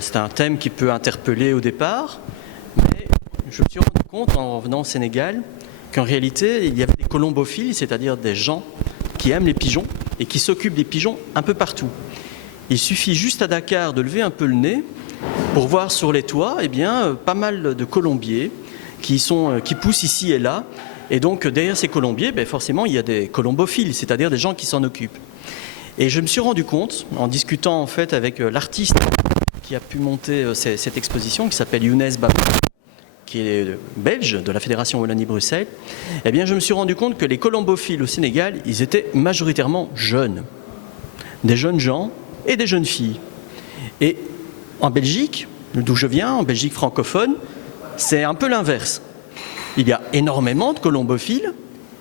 C'est un thème qui peut interpeller au départ, mais je me suis rendu compte en venant au Sénégal qu'en réalité, il y avait des colombophiles, c'est-à-dire des gens qui aiment les pigeons et qui s'occupent des pigeons un peu partout. Il suffit juste à Dakar de lever un peu le nez pour voir sur les toits pas mal de colombiers qui poussent ici et là. Et donc derrière ces colombiers, forcément, il y a des colombophiles, c'est-à-dire des gens qui s'en occupent. Et je me suis rendu compte, en discutant en fait avec l'artiste qui a pu monter cette exposition, qui s'appelle Younes Babou, qui est belge, de la Fédération Wallonie-Bruxelles, je me suis rendu compte que les colombophiles au Sénégal, ils étaient majoritairement jeunes. Des jeunes gens et des jeunes filles. Et en Belgique, d'où je viens, en Belgique francophone, c'est un peu l'inverse. Il y a énormément de colombophiles,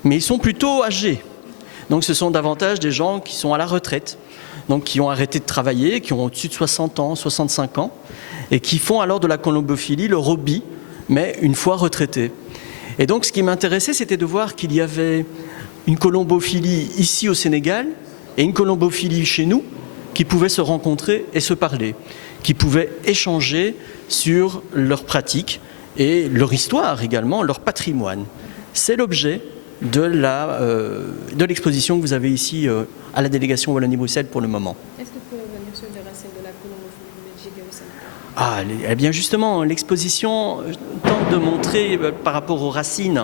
mais ils sont plutôt âgés. Donc ce sont davantage des gens qui sont à la retraite, donc qui ont arrêté de travailler, qui ont au-dessus de 60 ans, 65 ans, et qui font alors de la colombophilie leur hobby, mais une fois retraités. Et donc ce qui m'intéressait, c'était de voir qu'il y avait une colombophilie ici au Sénégal et une colombophilie chez nous qui pouvaient se rencontrer et se parler, qui pouvaient échanger sur leurs pratiques et leur histoire également, leur patrimoine. C'est l'objet de l'exposition que vous avez ici à la délégation Wallonie-Bruxelles pour le moment. Est-ce que vous pouvez revenir sur les racines de la colombophilie en Belgique et au Sénégal ? Eh bien justement, l'exposition tente de montrer, par rapport aux racines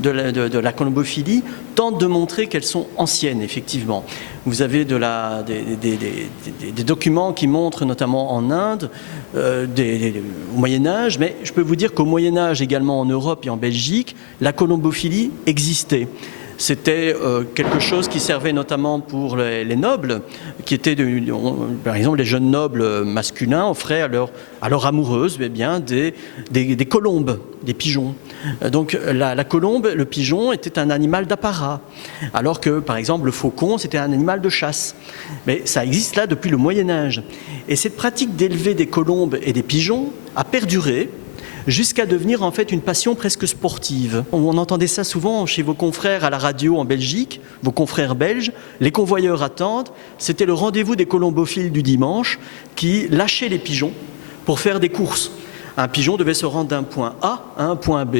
de la colombophilie, tente de montrer qu'elles sont anciennes, effectivement. Vous avez des documents qui montrent, notamment en Inde, au Moyen-Âge, mais je peux vous dire qu'au Moyen-Âge, également en Europe et en Belgique, la colombophilie existait. C'était quelque chose qui servait notamment pour les nobles, qui étaient, par exemple, les jeunes nobles masculins offraient à leur amoureuse des colombes, des pigeons. Donc la colombe, le pigeon, était un animal d'apparat, alors que, par exemple, le faucon, c'était un animal de chasse. Mais ça existe là depuis le Moyen-Âge. Et cette pratique d'élever des colombes et des pigeons a perduré, jusqu'à devenir en fait une passion presque sportive. On entendait ça souvent chez vos confrères à la radio en Belgique, vos confrères belges, les convoyeurs attendent, c'était le rendez-vous des colombophiles du dimanche qui lâchaient les pigeons pour faire des courses. Un pigeon devait se rendre d'un point A à un point B,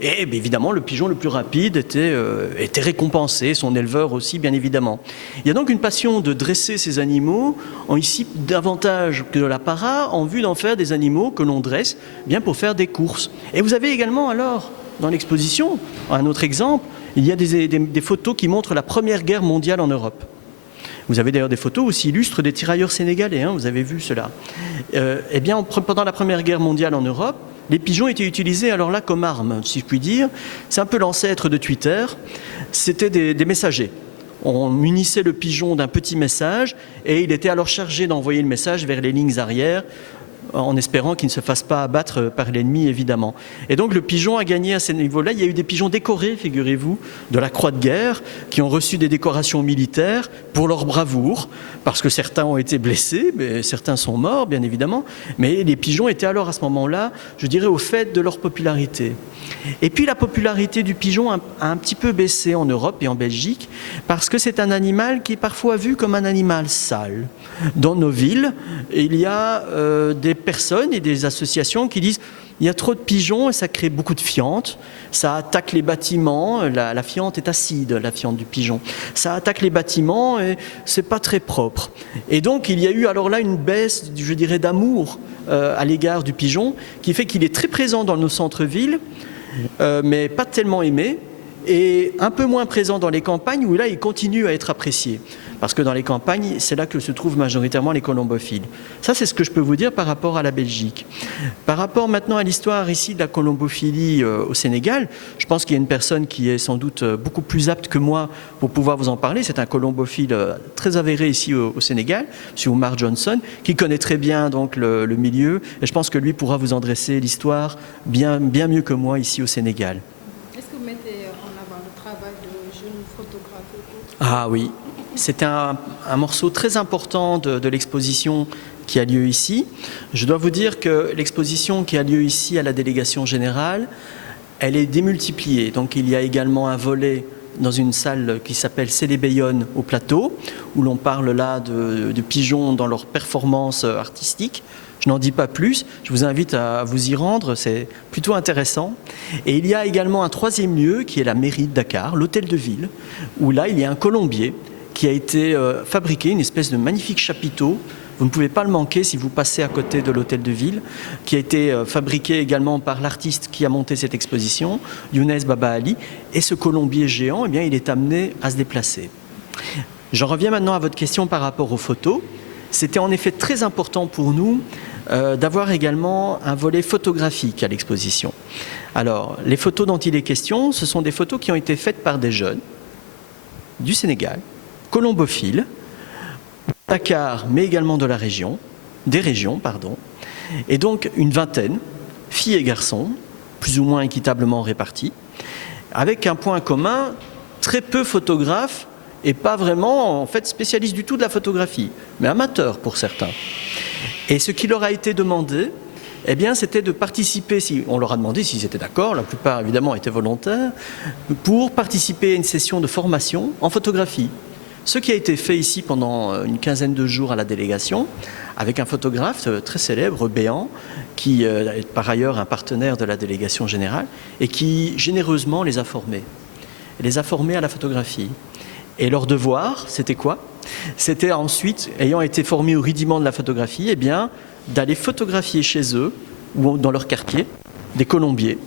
et évidemment le pigeon le plus rapide était récompensé, son éleveur aussi bien évidemment. Il y a donc une passion de dresser ces animaux, ici davantage que de l'apparat, en vue d'en faire des animaux que l'on dresse bien pour faire des courses. Et vous avez également alors, dans l'exposition, un autre exemple, il y a des photos qui montrent la Première Guerre mondiale en Europe. Vous avez d'ailleurs des photos aussi illustres des tirailleurs sénégalais, vous avez vu cela. Pendant la Première Guerre mondiale en Europe, les pigeons étaient utilisés alors là comme arme, si je puis dire. C'est un peu l'ancêtre de Twitter. C'était des messagers. On munissait le pigeon d'un petit message et il était alors chargé d'envoyer le message vers les lignes arrières, en espérant qu'il ne se fasse pas abattre par l'ennemi, évidemment. Et donc le pigeon a gagné à ce niveau-là. Il y a eu des pigeons décorés, figurez-vous, de la Croix de guerre, qui ont reçu des décorations militaires pour leur bravoure, parce que certains ont été blessés, mais certains sont morts, bien évidemment. Mais les pigeons étaient alors, à ce moment-là, je dirais, au fait de leur popularité. Et puis la popularité du pigeon a un petit peu baissé en Europe et en Belgique, parce que c'est un animal qui est parfois vu comme un animal sale. Dans nos villes, il y a des personnes et des associations qui disent il y a trop de pigeons et ça crée beaucoup de fientes, ça attaque les bâtiments, la fiente est acide, la fiente du pigeon, ça attaque les bâtiments et c'est pas très propre. Et donc il y a eu alors là une baisse, je dirais, d'amour à l'égard du pigeon, qui fait qu'il est très présent dans nos centres-villes, mais pas tellement aimé, et un peu moins présent dans les campagnes où là il continue à être apprécié. Parce que dans les campagnes, c'est là que se trouvent majoritairement les colombophiles. Ça, c'est ce que je peux vous dire par rapport à la Belgique. Par rapport maintenant à l'histoire ici de la colombophilie au Sénégal, je pense qu'il y a une personne qui est sans doute beaucoup plus apte que moi pour pouvoir vous en parler. C'est un colombophile très avéré ici au Sénégal, M. Omar Johnson, qui connaît très bien donc, le milieu. Et je pense que lui pourra vous en dresser l'histoire bien mieux que moi ici au Sénégal. Est-ce que vous mettez en avant le travail de jeunes photographes ? Ah oui. C'est un morceau très important de l'exposition qui a lieu ici. Je dois vous dire que l'exposition qui a lieu ici à la délégation générale, elle est démultipliée. Donc il y a également un volet dans une salle qui s'appelle Célébéyonne au plateau, où l'on parle là de pigeons dans leur performance artistique. Je n'en dis pas plus, je vous invite à vous y rendre, c'est plutôt intéressant. Et il y a également un troisième lieu qui est la mairie de Dakar, l'hôtel de ville, où là il y a un colombier qui a été fabriqué, une espèce de magnifique chapiteau. Vous ne pouvez pas le manquer si vous passez à côté de l'hôtel de ville, qui a été fabriqué également par l'artiste qui a monté cette exposition, Younes Baba Ali. Et ce colombier géant, eh bien, il est amené à se déplacer. J'en reviens maintenant à votre question par rapport aux photos. C'était en effet très important pour nous d'avoir également un volet photographique à l'exposition. Alors, les photos dont il est question, ce sont des photos qui ont été faites par des jeunes du Sénégal, colombophiles, Dakar, mais également de la région, des régions, pardon, et donc une vingtaine, filles et garçons, plus ou moins équitablement répartis, avec un point commun, très peu photographes et pas vraiment en fait spécialistes du tout de la photographie, mais amateurs pour certains. Et ce qui leur a été demandé, eh bien, c'était de participer, on leur a demandé s'ils étaient d'accord, la plupart évidemment étaient volontaires, pour participer à une session de formation en photographie. Ce qui a été fait ici pendant une quinzaine de jours à la délégation, avec un photographe très célèbre, Béan, qui est par ailleurs un partenaire de la délégation générale, et qui généreusement les a formés. Il les a formés à la photographie. Et leur devoir, c'était quoi? C'était ensuite, ayant été formés au rudiment de la photographie, eh bien, d'aller photographier chez eux, ou dans leur quartier, des colombiers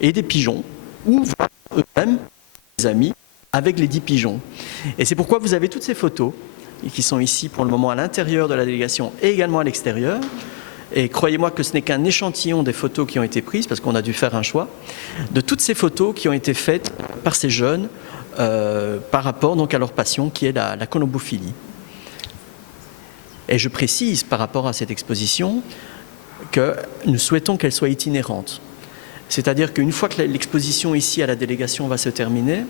et des pigeons, ou voir eux-mêmes des amis avec les 10 pigeons. Et c'est pourquoi vous avez toutes ces photos qui sont ici pour le moment à l'intérieur de la délégation et également à l'extérieur. Et croyez-moi que ce n'est qu'un échantillon des photos qui ont été prises, parce qu'on a dû faire un choix, de toutes ces photos qui ont été faites par ces jeunes par rapport donc à leur passion qui est la colombophilie. Et je précise par rapport à cette exposition que nous souhaitons qu'elle soit itinérante. C'est-à-dire qu'une fois que l'exposition ici à la délégation va se terminer,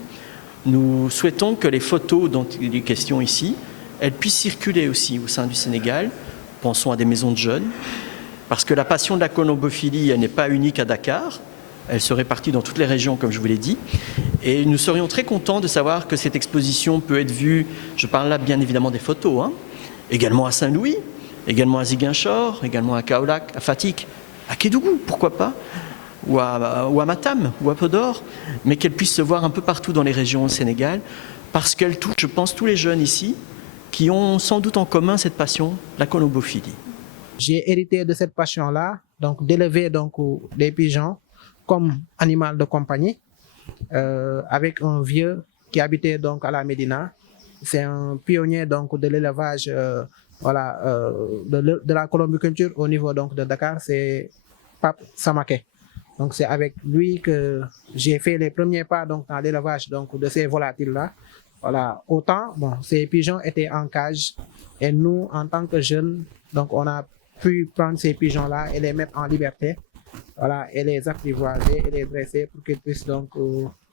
nous souhaitons que les photos dont il est question ici, elles puissent circuler aussi au sein du Sénégal. Pensons à des maisons de jeunes, parce que la passion de la colombophilie, elle n'est pas unique à Dakar, elle se répartit dans toutes les régions, comme je vous l'ai dit. Et nous serions très contents de savoir que cette exposition peut être vue, je parle là bien évidemment des photos, hein, également à Saint-Louis, également à Ziguinchor, également à Kaolack, à Fatick, à Kédougou, pourquoi pas, ou à Matam, ou à Podor, mais qu'elle puisse se voir un peu partout dans les régions au Sénégal, parce qu'elle touche, je pense, tous les jeunes ici, qui ont sans doute en commun cette passion, la colombophilie. J'ai hérité de cette passion-là, donc d'élever donc des pigeons comme animal de compagnie, avec un vieux qui habitait donc à la Médina. C'est un pionnier donc de l'élevage voilà, de la colombiculture au niveau donc de Dakar, c'est Pape Samaké. Donc c'est avec lui que j'ai fait les premiers pas donc dans l'élevage donc de ces volatiles-là. Voilà, autant bon, ces pigeons étaient en cage et nous en tant que jeunes, donc on a pu prendre ces pigeons-là et les mettre en liberté, voilà, et les apprivoiser et les dresser pour qu'ils puissent donc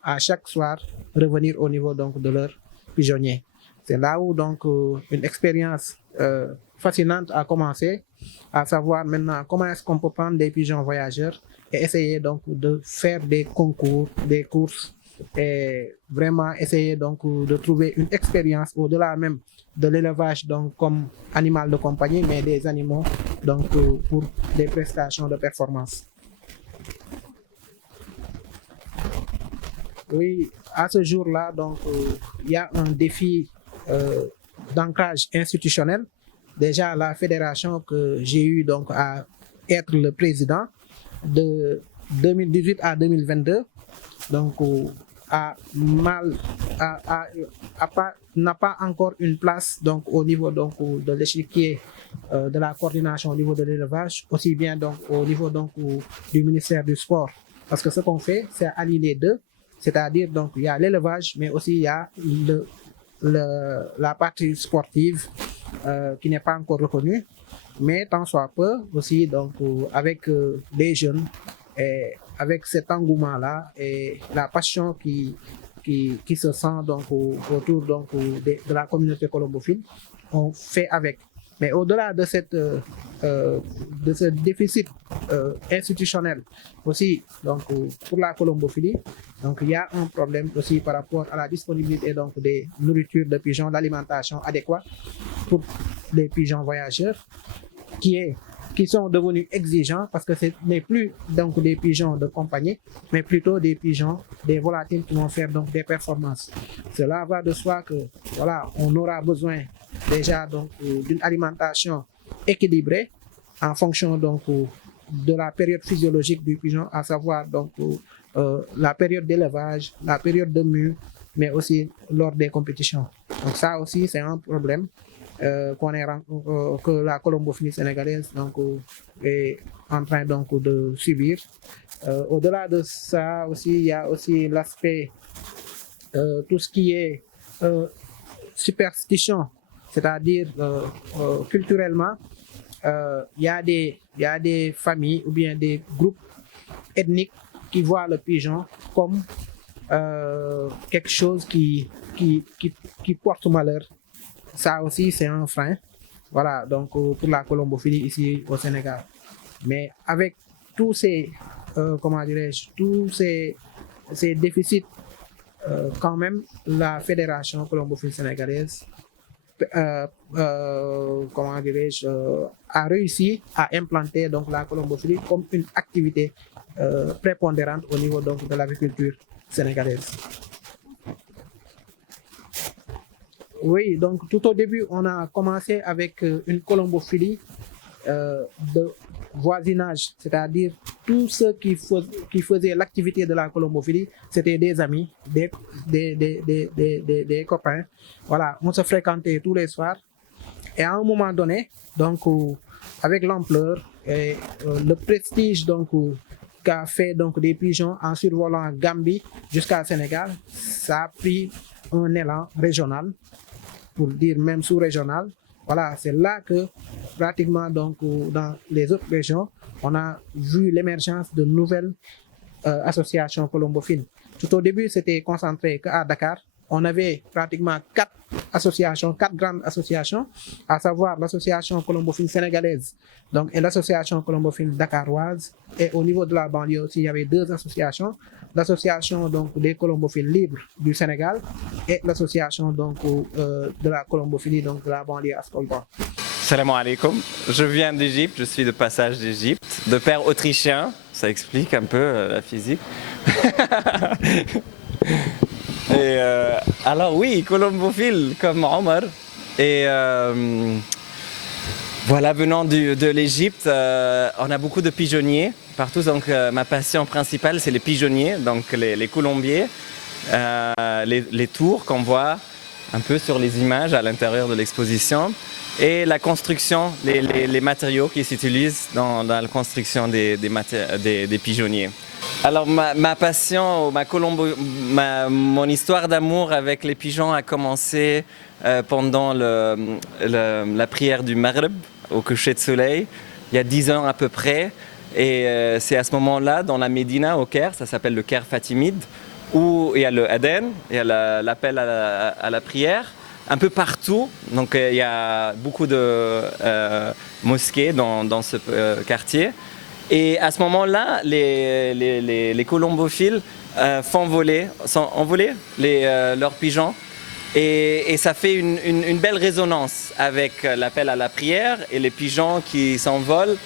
à chaque soir revenir au niveau donc de leur pigeonnier. C'est là où donc une expérience fascinante a commencé, à savoir maintenant comment est-ce qu'on peut prendre des pigeons voyageurs et essayer donc de faire des concours, des courses et vraiment essayer donc de trouver une expérience au-delà même de l'élevage donc comme animal de compagnie, mais des animaux donc pour des prestations de performance. Oui, à ce jour-là, donc il y a un défi d'ancrage institutionnel. Déjà, la fédération que j'ai eu donc à être le président de 2018 à 2022, donc n'a pas encore une place donc au niveau donc de l'échiquier de la coordination au niveau de l'élevage, aussi bien donc au niveau donc du ministère du sport, parce que ce qu'on fait, c'est allier les deux, c'est-à-dire donc il y a l'élevage, mais aussi il y a la partie sportive qui n'est pas encore reconnue, mais tant soit peu aussi donc avec les jeunes et avec cet engouement-là et la passion qui se sent donc autour donc de la communauté colombophile, on fait avec. Mais au-delà de ce déficit institutionnel aussi donc pour la colombophilie, donc il y a un problème aussi par rapport à la disponibilité donc des nourritures de pigeons, l'alimentation adéquate pour les pigeons voyageurs, qui est qui sont devenus exigeants parce que ce n'est plus donc des pigeons de compagnie, mais plutôt des pigeons, des volatiles qui vont faire donc des performances. Cela va de soi que voilà, on aura besoin déjà donc d'une alimentation équilibrée en fonction donc de la période physiologique du pigeon, à savoir donc la période d'élevage, la période de mue, mais aussi lors des compétitions. Donc ça aussi c'est un problème que la colombophilie sénégalaise donc, est en train donc, de subir. Au-delà de ça aussi, il y a aussi l'aspect tout ce qui est superstition, c'est-à-dire culturellement, il y a des familles ou bien des groupes ethniques qui voient le pigeon comme quelque chose qui porte malheur. Ça aussi, c'est un frein, voilà, donc pour la colombophilie ici au Sénégal. Mais avec tous ces, comment dirais-je, tous ces déficits, quand même, la fédération colombophile sénégalaise, comment dirais-je, a réussi à implanter donc la colombophilie comme une activité prépondérante au niveau donc de l'agriculture sénégalaise. Oui, donc tout au début, on a commencé avec une colombophilie de voisinage, c'est-à-dire tous ceux qui faisaient l'activité de la colombophilie, c'était des amis, des copains. Voilà, on se fréquentait tous les soirs. Et à un moment donné, donc avec l'ampleur et le prestige donc qu'a fait donc des pigeons en survolant Gambie jusqu'à Sénégal, ça a pris un élan régional, pour dire même sous-régional. Voilà, c'est là que pratiquement donc dans les autres régions, on a vu l'émergence de nouvelles associations colombophiles. Tout au début, c'était concentré qu'à Dakar. On avait pratiquement 4 grandes associations, à savoir l'association colombophile sénégalaise, donc, et l'association colombophile dakaroise. Et au niveau de la banlieue aussi, il y avait 2 associations, l'association donc des colombophiles libres du Sénégal et l'association donc de la colombophilie donc de la banlieue Ascolba. Salam alaikum, je viens d'Égypte, je suis de passage d'Égypte, de père autrichien, ça explique un peu la physique. Et alors oui, colombophile comme Omar. Et voilà, venant de l'Égypte, on a beaucoup de pigeonniers partout. Donc ma passion principale, c'est les pigeonniers, donc les colombiers, les tours qu'on voit un peu sur les images à l'intérieur de l'exposition, et la construction, les matériaux qui s'utilisent dans la construction des pigeonniers. Alors ma passion, mon histoire d'amour avec les pigeons a commencé pendant la prière du Maghreb au coucher de soleil, il y a 10 ans à peu près. Et c'est à ce moment-là, dans la Médina, au Caire, ça s'appelle le Caire fatimide, où il y a le Adhan, il y a l'appel à la prière, un peu partout. Donc il y a beaucoup de mosquées dans ce quartier. Et à ce moment-là, les colombophiles font envoler leurs pigeons. Et ça fait une belle résonance avec l'appel à la prière et les pigeons qui s'envolent.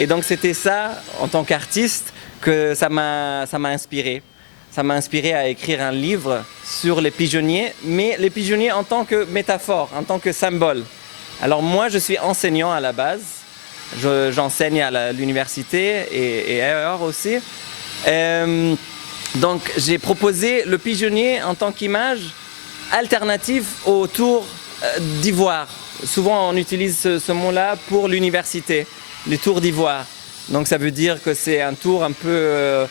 Et donc c'était ça, en tant qu'artiste, que ça m'a inspiré. Ça m'a inspiré à écrire un livre sur les pigeonniers, mais les pigeonniers en tant que métaphore, en tant que symbole. Alors moi, je suis enseignant à la base. J'enseigne à l'université et ailleurs aussi. Donc j'ai proposé le pigeonnier en tant qu'image alternative au tour d'ivoire. Souvent on utilise ce mot-là pour l'université, les tours d'ivoire. Donc ça veut dire que c'est un tour un peu